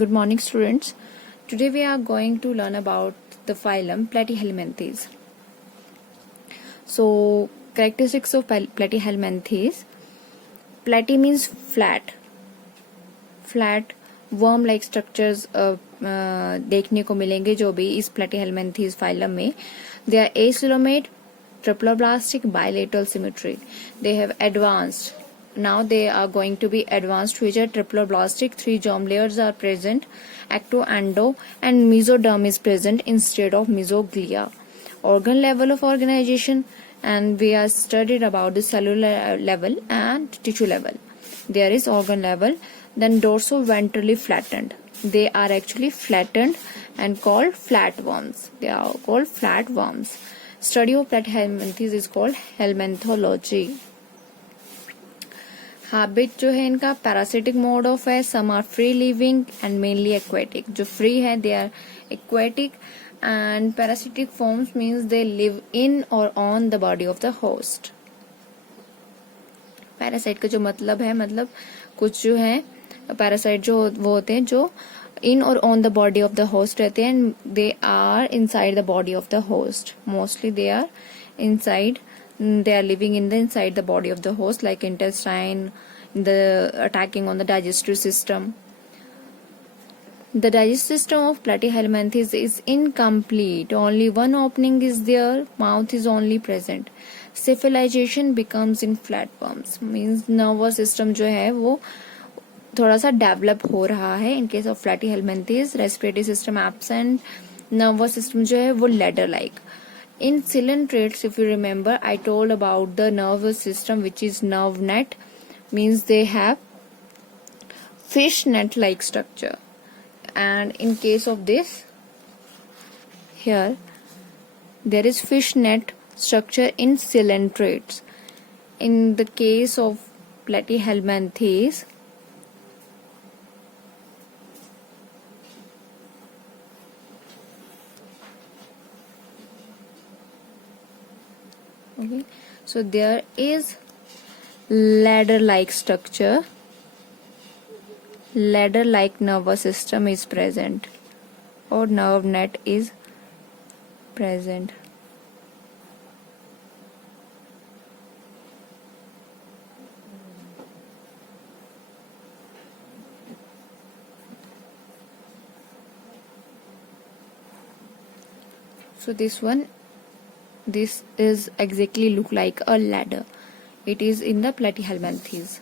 Good morning, students. Today we are going to learn about the phylum Platyhelminthes. So, characteristics of Platyhelminthes. Platy means flat. Flat worm-like structures देखने को मिलेंगे जो भी इस Platyhelminthes phylum में. They are acoelomate, triploblastic, bilateral symmetry. They have advanced. Now they are going to be advanced feature triploblastic. 3 germ layers are present. Ecto, endo, and mesoderm is present instead of mesoglia. Organ level of organization, and we are studied about the cellular level and tissue level. There is organ level. Then dorso-ventrally flattened. They are actually flattened and called flatworms. They are called flatworms. Study of Platyhelminthes is called helminthology. Habit जो है इनका parasitic mode of है. Some are free living and mainly aquatic. जो free है they are aquatic and parasitic forms means they live in और on the body of the host. Parasite का जो मतलब है, मतलब कुछ जो है पैरासाइट जो वो होते हैं जो इन और on the body of the host रहते हैं and they are inside the body of the host. Mostly they are inside. They are living in the inside the body of the host, like intestine, the attacking on the digestive system. The digestive system of Platyhelminthes is incomplete. Only one opening is there. Mouth is only present. Cephalization becomes in flatworms. Means nervous system जो है वो थोड़ा सा develop हो रहा है. In case of Platyhelminthes, respiratory system absent. Nervous system जो है वो ladder like. In coelentrates, if you remember, I told about the nervous system, which is nerve net, means they have fish net like structure. And in case of this, here, there is fish net structure in coelentrates. In the case of Platyhelminthes, okay, so there is ladder like structure. Ladder like nervous system is present or nerve net is present. So this is exactly look like a ladder. It is in the Platyhelminthes.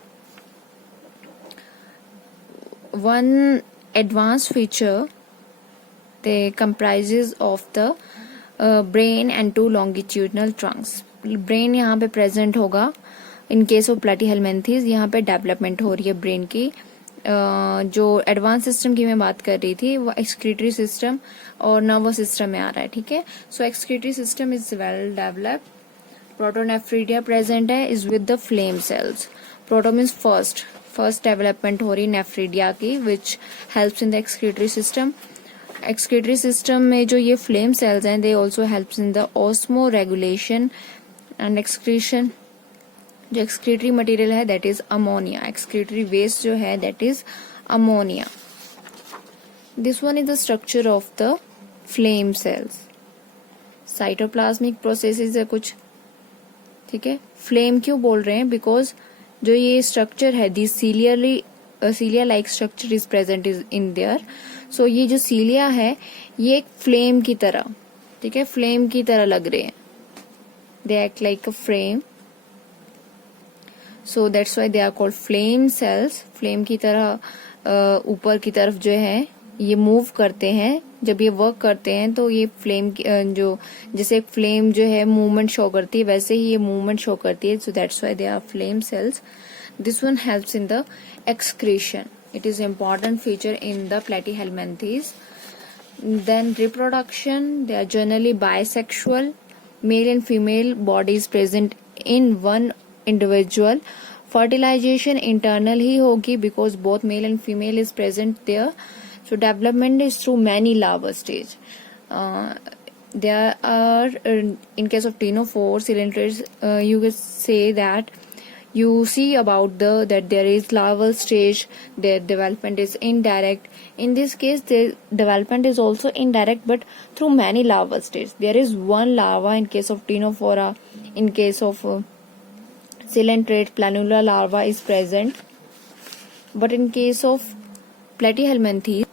One advanced feature, they comprises of the brain and 2 longitudinal trunks. Brain यहाँ पे present होगा. In case of Platyhelminthes यहाँ पे development हो रही है brain की. जो एडवांस सिस्टम की मैं बात कर रही थी वो एक्सक्रीटरी सिस्टम और नर्वस सिस्टम में आ रहा है. ठीक है. So excretory system is well developed. Protonephridia present है is with the flame cells. Proto means first development हो रही नेफ्रीडिया की which helps in the excretory system. Excretory system में जो ये फ्लेम सेल्स हैं they also helps in the osmoregulation and excretion. जो excretory material है that is ammonia. Excretory waste जो है that is ammonia. This one is the structure of the flame sales. Cytoplasmic processes है कुछ. ठीक है. Flame क्यों बोल रहे हैं? बिकॉज जो ये स्ट्रक्चर है the cilia like structure is present is in there. So ये जो सीलिया है ये एक फ्लेम की तरह, ठीक है, फ्लेम की तरह लग रहे हैं. They act like a flame. So that's why they are called flame cells. Flame की तरह ऊपर की तरफ जो है ये मूव करते हैं. जब ये वर्क करते हैं तो ये फ्लेम जो जैसे फ्लेम जो है मूवमेंट शो करती है वैसे ही ये मूवमेंट शो करती है. So that's why they are flame cells. This one helps in the excretion. It is important feature in the Platyhelminthes. Then reproduction, they are generally bisexual. Male and female bodies present in one individual. Fertilization internal ही होगी because both male and female is present there. So development is through many larval stage. There are in case of ctenophores, coelentrates, you can say that you see about that there is larval stage, their development is indirect. In this case, the development is also indirect, but through many larval stages. There is one larva in case of Ctenophora. In case of coelenterate, planula larva is present, but in case of Platyhelminthes,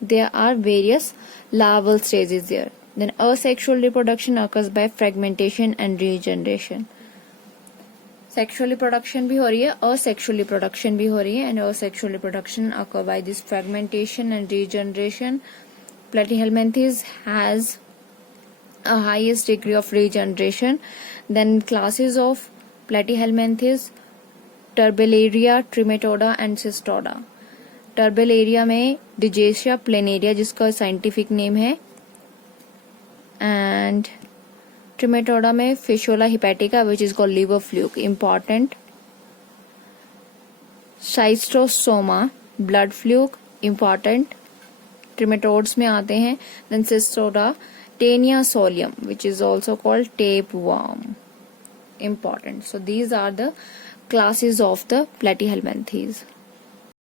there are various larval stages there. Then asexual reproduction occurs by fragmentation and regeneration. Sexual reproduction भी हो रही है, asexual reproduction भी हो रही है, and asexual reproduction occur by this fragmentation and regeneration. Platyhelminthes has a highest degree of regeneration. Then classes of Platyhelminthes: Turbellaria, Trematoda and Cystoda. Turbellaria में Digesia planaria जिसका साइंटिफिक नेम है, and Trematoda में Fishola hepatica which is called liver fluke, important. Schistosoma blood fluke, important. Trematodes में आते हैं. Then Cystoda Taenia solium which is also called tapeworm, important. So these are the classes of the Platyhelminthes.